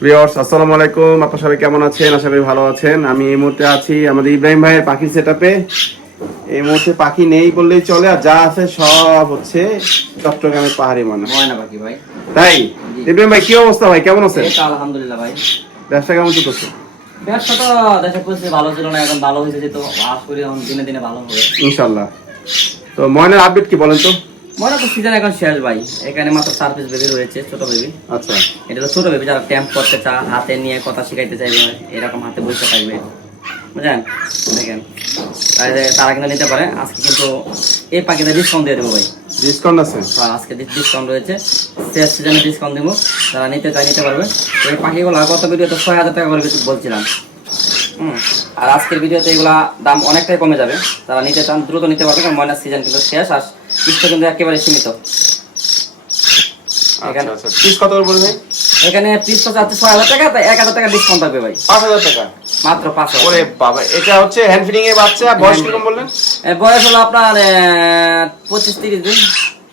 প্রিয়র্স আসসালামু আলাইকুম। আপনার সবাই কেমন আছেন? আশা করি ভালো আছেন। আমি এই মুহূর্তে আছি আমাদের ইব্রাহিম ভাইয়ের পাখি সেটআপে এই মুহূর্তে পাখি নেই বললেই চলে আর যা আছে সব হচ্ছে চট্টগ্রামের পাহাড়ি মানা ময়না পাখি ভাই। তাই? ইব্রাহিম ভাই কি অবস্থা ভাই? কেমন আছেন? আলহামদুলিল্লাহ ভাই। ব্যবসা কেমন চলতেছে? ব্যবসা তো দেশের পরিস্থিতি ভালো ছিল না এখন ভালো হয়েছে তো আশ করি এখন দিনে দিনে ভালো হবে। ইনশাল্লাহ তো ময়নার আপডেট কি বলেন তো? মনে তো সিজন এখন শেষ ভাই। এখানে মাত্র চার পিস বেবি রয়েছে ছোট বেবি আচ্ছা। এটা হলো ছোট বেবি যারা ট্যাম্প করতে চা হাতে নিয়ে কথা শিখাইতে চাইবে এরকম হাতে বসে থাকবে। বুঝলেন? দেখেন। তারা কিন্তু নিতে পারে। আজকে কিন্তু এই পাখিটা ডিসকাউন্ট দিয়ে দেবো ভাই। ডিসকাউন্ট আছে? হ্যাঁ, আজকে ডিসকাউন্ট রয়েছে। শেষ সিজনে ডিসকাউন্ট দেবো। যারা নিতে চায় নিতে পারবে। এই পাখিগুলো গত ভিডিওতে ছয় হাজার টাকা করে কিছু বলছিলাম। আর আজকের ভিডিওতে এগুলা দাম অনেকটাই কমে যাবে। যারা নিতে চান দ্রুত নিতে পারবে কারণ ময়নার সিজন কিন্তু শেষ আর পিসটা কিন্তু একেবারে সীমিত। আচ্ছা এখানে- আচ্ছা পিস কত করে ভাই? এখানে পিস তো চাচ্ছে ছয় হাজার টাকা তাই এক হাজার টাকা ডিসকাউন্ট থাকবে ভাই। পাঁচ হাজার টাকা? মাত্র পাঁচ হাজার ওরে বাবা এটা হচ্ছে হ্যান্ড ফিডিং এর বাচ্চা বয়স কীরকম বললেন? বয়স হলো আপনার পঁচিশ তিরিশ দিন।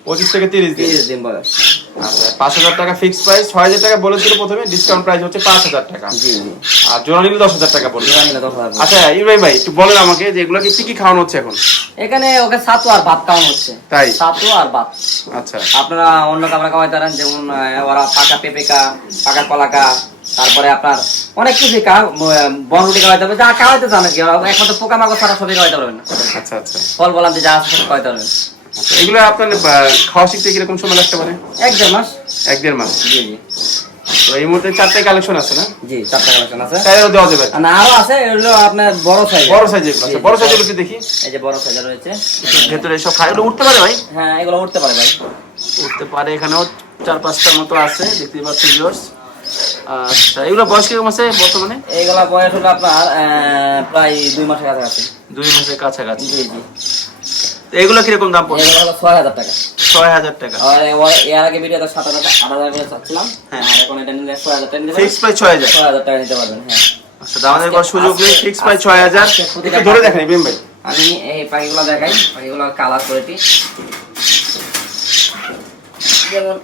পঁচিশ থেকে তিরিশ দিন। তিরিশ দিন বয়স। আচ্ছা পাঁচ হাজার টাকা ফিক্স প্রাইস ছয় হাজার টাকা বলেছিল প্রথমে ডিসকাউন্ট প্রাইস হচ্ছে পাঁচ হাজার টাকা। জি জি। আর জোড়া নিলে দশ হাজার টাকা পড়বে। আচ্ছা ইব্রাহিম ভাই একটু বলেন আমাকে যে এগুলো কি কি খাওয়ানো হচ্ছে এখন? এখানে ওকে ছাতু আর ভাত খাওয়ানো হচ্ছে। তাই? ছাতু আর ভাত। আচ্ছা। আপনারা অন্য কামরা খাওয়াইতে পারেন যেমন ওরা পাকা পেঁপেকা পাকা কলাকা তারপরে আপনার অনেক কিছু বনরুটি খাওয়াইতে হবে যা খাওয়াইতে চান কি একমাত্র পোকা মাকড় ছাড়া সবই খাওয়াইতে পারবেন না। আচ্ছা আচ্ছা। ফল বলাম যে যা আছে সব খাওয়াইতে পারবেন এগুলো আপনার খাওয়া শিখতে কীরকম সময় লাগতে পারে? এক দেড় মাস। এক দেড় মাস? জি জি। তো এই মুহূর্তে চারটে কালেকশন আছে না? জি চারটা কালেকশন আছে। চাইলেও দেওয়া যাবে। না আরও আছে এগুলো আপনার বড় সাইজ বড় সাইজের আচ্ছা বড় সাইজের একটু দেখি। এই যে বড় সাইজ রয়েছে। ভেতরে সব খায়। উঠতে পারে ভাই? হ্যাঁ এগুলো উঠতে পারে ভাই। উঠতে পারে এখানেও চার পাঁচটার মতো আছে দেখতে পাচ্ছি ভিউয়ার্স আচ্ছা এগুলো বয়স কীরকম আছে বর্তমানে? এইগুলা বয়স হলো আপনার প্রায় দুই মাসের কাছাকাছি। দুই মাসের কাছাকাছি। জি জি। এগুলো কীরকম দাম পড়ছে? এগুলো হলো ছয় হাজার টাকা। ছয় হাজার টাকা। আর এর আগে ভিডিওতে সাত হাজার আট হাজার করে চাচ্ছিলাম। হ্যাঁ। এখন এটা নিলে ছয় হাজার টাকা নিতে পারবেন। ফিক্স প্রাইস ছয় হাজার। ছয় হাজার টাকা নিতে পারবেন হ্যাঁ। আচ্ছা দামের কোনো সুযোগ নেই ফিক্স প্রাইস ছয় হাজার। ধরে দেখেন বিম ভাই। আমি এই পাখিগুলো দেখাই পাখিগুলোর কালার কোয়ালিটি যেমন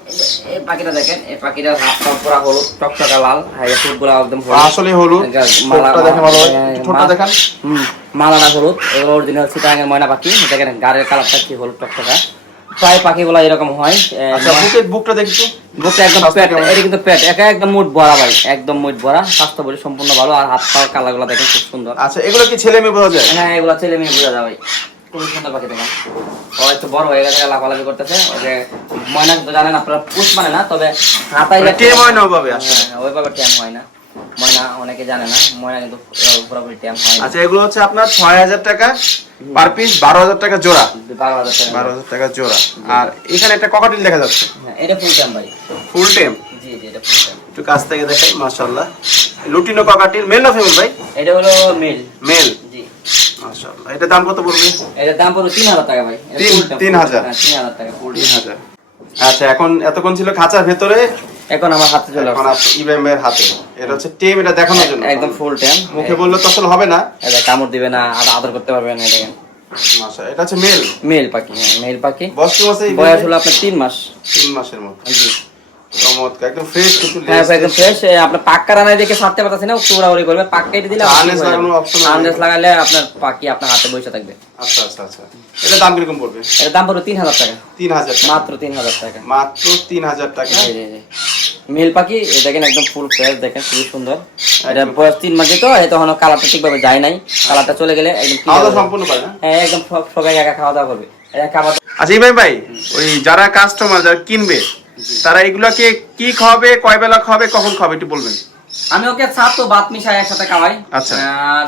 এই পাখিটা দেখেন এই পাখিটার হাতটা পুরো হলুদ টকটকা লাল আর এই ঠোঁটগুলো একদম হলুদ। আসলে হলুদ। ঠোঁটটা দেখে ভালো হয় একটু ঠোঁটটা মা- হুম, মালাটা হলুদ এগুলো অরিজিনাল চিটাঙ্গের ময়না পাখি। দেখেন গাড়ির কালারটা কি হলুদ টকটকা। প্রায় পাখিগুলো এরকম হয় আচ্ছা বুকের বুকটা বুকটা একদম? এটা কিন্তু পেট একা একদম ভরা ভাই একদম ভরা স্বাস্থ্য সম্পূর্ণ ভালো আর হাত পাওয়ার কালারগুলো দেখেন খুব সুন্দর। আচ্ছা এগুলো কি ছেলে মেয়ে বোঝা যায়? হ্যাঁ এগুলো ছেলে মেয়ে বোঝা যায় ভাই। খুবই সুন্দর পাখি দেখেন ও একটু বড় হয়ে গেছে লাফালাফি করতেছে। ওই যে ময়না তো জানেন আপনারা পুষ মানে না তবে হাতাই টেম হয় না ওইভাবে ওইভাবে ট্যাম না। ময়না অনেকে জানে না ময়না কিন্তু পুরোপুরি হয় আচ্ছা এগুলো হচ্ছে আপনার ছয় হাজার টাকা পার পিস বারো হাজার টাকা জোড়া। বারো হাজার টাকা। বারো হাজার টাকা জোড়া। আর এখানে একটা ককাটিল দেখা যাচ্ছে। হ্যাঁ, এটা ফুল ট্যাম ভাই। ফুল টেম? জি জি এটা ফুল একটু কাছ থেকে দেখাই মাশাআল্লাহ। লুটিনো ককাটিল মেল না ফিমেল ভাই? এটা হলো মেল মেল জি। মাশাআল্লাহ এটা দাম কত পড়বে? এটার দাম পড়বে তিন হাজার টাকা ভাই। এটা তিন- full term, তিন full হাজার? term, হ্যাঁ, তিন হাজার টাকা আচ্ছা এখন এতক্ষণ ছিল খাঁচার ভেতরে। এখন আমার হাতে চলে এখন ইব্রাহিম ভাইয়ের হাতে। এটা হচ্ছে টেম এটা দেখানোর জন্য। একদম ফুল ট্যাম মুখে বললে তো আসলে হবে না। এটা কামড় দিবে না আর আদর করতে পারবে না দেখেন। মাশা এটা হচ্ছে মেল। মেল পাখি হ্যাঁ মেল পাখি। বয়স কি বয়স হলো আপনার তিন মাস। তিন মাসের মতো জি। চমৎকার একদম ফ্রেশ কিন্তু হ্যাঁ একদম ফ্রেশ আপনার পাক্কা রানায় দেখে ছাড়তে পারতেছে না একটু উড়াউড়ি করবে পাক্কা এটি দিলে Harness লাগানোর option আনলেস লাগালে আপনার পাখি আপনার হাতে বসে থাকবে। আচ্ছা আচ্ছা আচ্ছা। এটা দাম কীরকম পড়বে? এর দাম পড়বে তিন হাজার টাকা। তিন হাজার টাকা। মাত্র তিন হাজার টাকা। মাত্র তিন হাজার টাকা। জি, জি, জি। মেল পাখি দেখেন একদম ফুল ফ্রেশ দেখেন খুবই সুন্দর। এটা বয়স তিন মাসে তো এই তখন কালারটা ঠিকভাবে যায় নাই। কালারটা চলে গেলে একদম খাওয়া দাওয়া সম্পূর্ণ পারে হ্যাঁ একদম সব- সবাই একা খাওয়া দাওয়া করবে। খাবার আচ্ছা ইব্রাহিম ভাই ওই যারা কাস্টমার যারা কিনবে তারা এগুলাকে কি খাওয়াবে কয় বেলা খাওয়াবে কখন খাওয়াবে একটু বলবেন। আমি ওকে ছাদ তো ভাত মিশাই একসাথে খাওয়াই। আচ্ছা।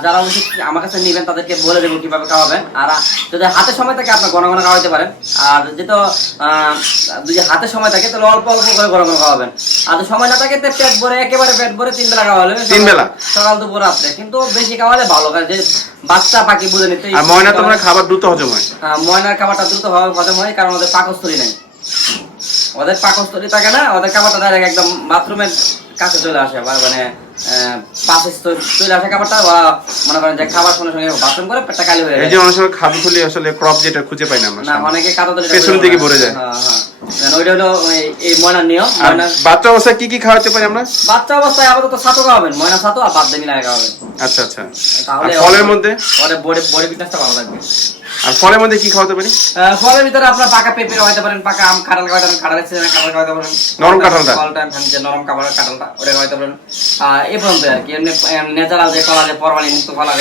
যারা অবশ্যই আমার কাছে নেবেন তাদেরকে বলে দেবো কীভাবে খাওয়াবেন। আর যদি হাতে সময় থাকে আপনার ঘন ঘন খাওয়াইতে পারেন। আর যেহেতু আহ, যদি হাতে সময় থাকে তাহলে অল্প অল্প করে ঘন ঘন খাওয়াবেন। আর যদি সময় না থাকে তো পেট ভরে একেবারে পেট ভরে তিন বেলা খাওয়ালে তিন বেলা? সকাল দুপুর রাত্রে। কিন্তু বেশি খাওয়ালে ভালো কারণ যে বাচ্চা পাখি বুঝে নিতে আর ময়না তোমরা খাবার দ্রুত হজম হয়। ময়নার খাবারটা দ্রুত হজম হয় কারণ ওদের পাকস্থলী নেই। ওদের পাকস্থলী থাকে না ওদের খাবারটা ডাইরেক্ট একদম বাথরুমের কাছে চলে আসে মানে পাশে চলে আসে খাবারটা ওরা মনে করেন যে খাবার সঙ্গে সঙ্গে বাথরুম করে পেটটা খালি হয়ে এই যে অনেক সময় খাবি খুলি আসলে ক্রপ যেটা খুঁজে পাই না আমরা না অনেকে কাদা তলে পেছন দিকে ভরে যায়। হ্যাঁ হ্যাঁ। ওইটা হলো এই- এই ময়নার নিয়ম বাচ্চা অবস্থায় কি কি খাওয়াতে পারি আমরা? বাচ্চা অবস্থায় আপাতত ছাতু খাওয়াবেন ময়না ছাতু আর বাদ দিয়ে মিলাই খাওয়াবেন। আচ্ছা আচ্ছা। তাহলে ফলের মধ্যে? ওরে বডি বডি ফিটনেসটা ভালো থাকবে। আর ফলের মধ্যে কি খাওয়াতে পারি? ফলের ভিতরে আপনার পাকা পেঁপে খাওয়াতে পারেন পাকা আম কাঁঠাল খাওয়াতে পারেন কাঁঠালের সিজনে কাঁঠাল খাওয়াতে পারেন নরম কাঁঠালটা? ফলটা যে নরম কাঁঠাল কাঁঠালটা ওটা খাওয়াতে পারেন। আর পর্যন্ত আর কি এমনি ন্যাচারাল যে কলা যে পরমালি মুক্ত কলা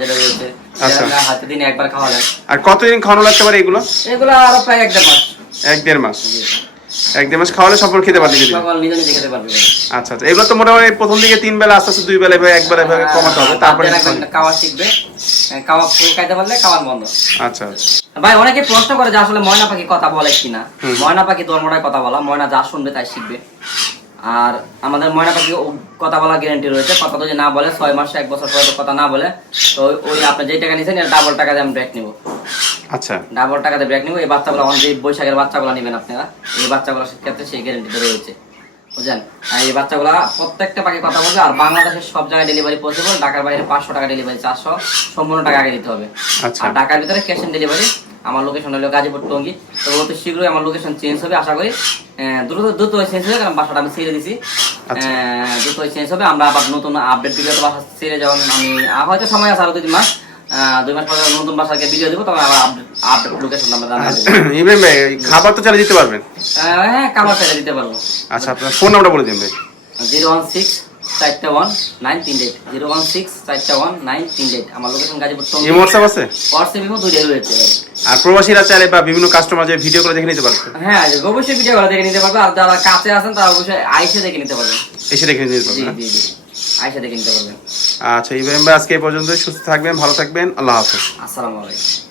যেটা রয়েছে আচ্ছা। হাতে দিনে একবার খাওয়া যায়। আর কতদিন খাওয়ানো লাগতে পারে এগুলো? এগুলো আরও প্রায় এক দেড় মাস। এক দেড় মাস। এক দেড় মাস খাওয়ালে সফল খেতে পারবে যদি? নিজে নিজে খেতে পারবে। আচ্ছা আচ্ছা। এগুলো তো মোটামুটি প্রথম দিকে তিন বেলা আস্তে আস্তে দুই বেলা এভাবে একবার এভাবে কমাতে হবে তারপরে খাওয়া শিখবে। খাওয়া ফুল খাইতে পারলে খাওয়ার বন্ধ। আচ্ছা আচ্ছা। ভাই অনেকে প্রশ্ন করে যে আসলে ময়না পাখি কথা বলে কিনা। ময়না পাখি ধর্মটায় কথা বলা ময়না যা শুনবে তাই শিখবে। আর আমাদের ময়না পাখি কথা বলা গ্যারান্টি রয়েছে। কথা যদি না বলে ছয় মাস এক বছর পরে কথা না বলে তো ওই- আপনি যেই টাকা নিয়েছেন এর ডাবল টাকা দিয়ে আমি ব্রেক নিবো। আচ্ছা। ডাবল টাকা দিয়ে ব্রেক নিবো। এই বাচ্চাগুলো আমার যে বৈশাখের বাচ্চাগুলো নেবেন আপনারা এই বাচ্চাগুলোর ক্ষেত্রে সেই গ্যারান্টিটা রয়েছে। বুঝলেন? আর এই বাচ্চাগুলো প্রত্যেকটা পাখি কথা বলবে আর বাংলাদেশের সব জায়গায় ডেলিভারি পসিবল ঢাকার বাইরে পাঁচশো টাকা ডেলিভারি চারশো সম্পূর্ণ টাকা আগে দিতে হবে। আচ্ছা। আর ঢাকার ভিতরে ক্যাশ অন ডেলিভারি আমার লোকেশন হলো গাজীপুর টঙ্গি তো অতি শীঘ্রই আমার লোকেশন চেঞ্জ হবে আশা করি দ্রুত দ্রুত চেঞ্জ হবে কারণ বাসাটা আমি ছেড়ে দিছি। আচ্ছা। দ্রুত চেঞ্জ হবে আমরা আবার নতুন আপডেট ভিডিও তো বাসা ছেড়ে যখন আমি হয়তো সময় আছে আরও দুই মাস দুই মাস পরে নতুন বাসাকে ভিডিও দেবো তখন আবার আপডেট লোকেশন আমরা জানাব ইব্রাহিম ভাই খাবার তো চালিয়ে দিতে পারবেন? হ্যাঁ কাবার চাইলে দিতে পারব। আচ্ছা আপনার ফোন নাম্বারটা বলে দিন ভাই। জিরো ওয়ান সিক্স চারটা ওয়ান নাইন তিন জিরো ওয়ান সিক্স চারটা ওয়ান নাইন তিন আমার লোকেশন গাজীপুর হোয়াটসঅ্যাপ আছে? হোয়াটসঅ্যাপ দুইটাই রয়েছে। আর প্রবাসীরা চাইলে বা বিভিন্ন কাস্টমার যে ভিডিও করে দেখে নিতে পারবে। হ্যাঁ অবশ্যই ভিডিও করে দেখে নিতে পারবে। আর যারা কাছে আছেন তারা অবশ্যই আইসে দেখে নিতে পারবে। এসে দেখে নিতে পারবে আইসে দেখে নিতে পারবে। আচ্ছা ইব্রাহিম ভাই আজকে এই পর্যন্ত সুস্থ থাকবেন ভালো থাকবেন। আল্লাহ হাফেজ। আসসালামু আলাইকুম।